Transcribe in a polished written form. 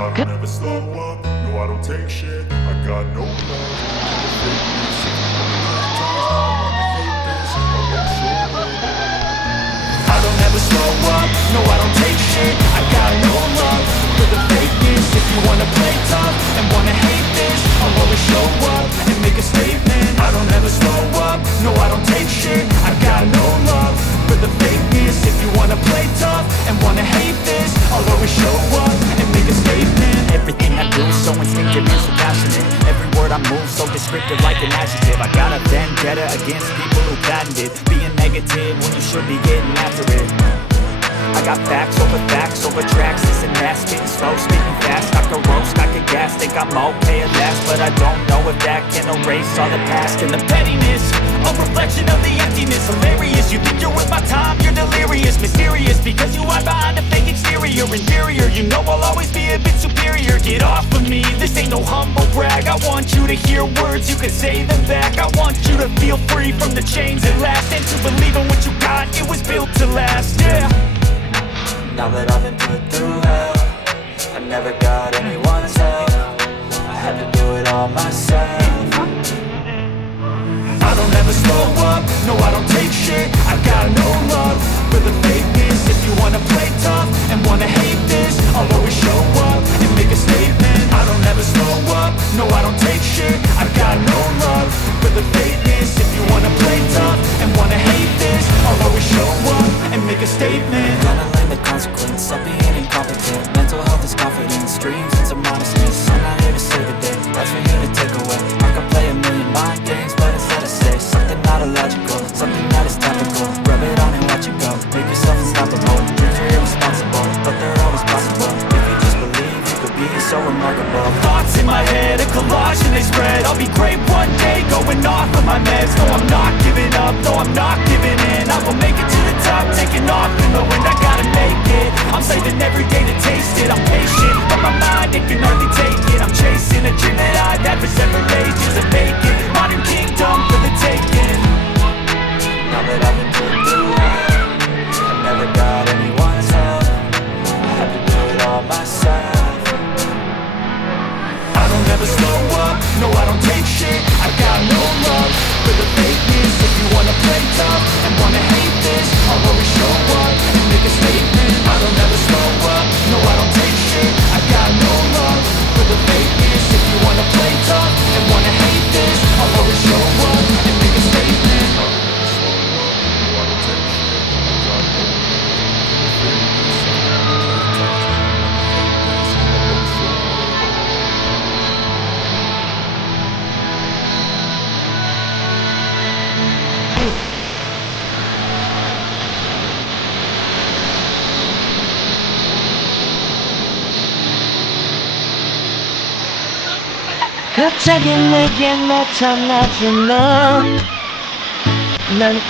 I don't ever slow up, no I don't take shit. I got no love for the fakeness. If you wanna hate this, I wanna show it. I don't ever slow up, no I don't take shit. I got no love for the fakeness. If you wanna play tough and wanna hate this, I'll always show up and make a statement. I don't ever slow up, no I don't take shit. I got no love for the fakeness. If you wanna play tough and wanna hate this, I'll always show up and make a statement. Everything I do so instinctive and so passionate. Every word I move so descriptive like an adjective. I got a vendetta against people who patented being negative when you should be getting after it. I got facts over tracks. This and that, spitting slow, speaking fast. I could roast, I could gas, think I'm okay at last, but I don't know if that can erase all the past. And the pettiness, a reflection of the emptiness. Hilarious, you think you're with my time, you're delirious. Mysterious, because you hide behind a fake exterior. Inferior, you know I'll always be a bit superior. Get off of me, this ain't no humble brag. I want you to hear words, you can say them back. I want you to feel free from the chains at last, and to believe in what you got, it was built to last, yeah. Now that I've been put through hell, I never got anyone's help. I had to do it all myself. I don't ever slow up, no I don't take shit. I got no love for the fakeness. If you wanna play tough and wanna hate this, I'll always show up and make a statement. I don't ever slow up, no I don't take shit. I got no love for the fakeness. If you wanna play tough and wanna hate this, I'll always show up and make a statement. Gonna learn the consequence of being incompetent. Mental health is confidence, dreams and some modestness. I'm not here to save the day, that's for you to take away. I could play a million mind games, but instead I say something not illogical, something that is topical. Rub it on and watch it go, make yourself unstoppable. Dreams are irresponsible, but they're always possible. If you just believe, you could be so remarkable. Thoughts in my head, a collage and they spread. I'll be great one day, going off of my meds. No, I'm not giving up, no, I'm not giving in. I will make it to the top, taking off in the wind. I gotta make it, I'm saving every day to taste it. I'm patient, but my mind, it can hardly take it. I'm chasing a dream that I've had for several ages. A vacant, modern kingdom for the taking. Now that I've been put through hell, I never got anyone's help. I had to do it all myself. I don't ever slow up, no I don't take shit. I got no love for the fakeness. If you wanna play tough and wanna hate this, I'll always show up and make a statement. I don't ever slow up, no I don't take shit. I got no love for the fakeness. If you wanna play tough and wanna hate this, I'll always show up and make a statement. I don't ever slow up, no I don't take shit. I got no love for the fakeness. If you wanna play tough and wanna hate this, I'll always show up. 갑자기 내게 나타나준 넌 난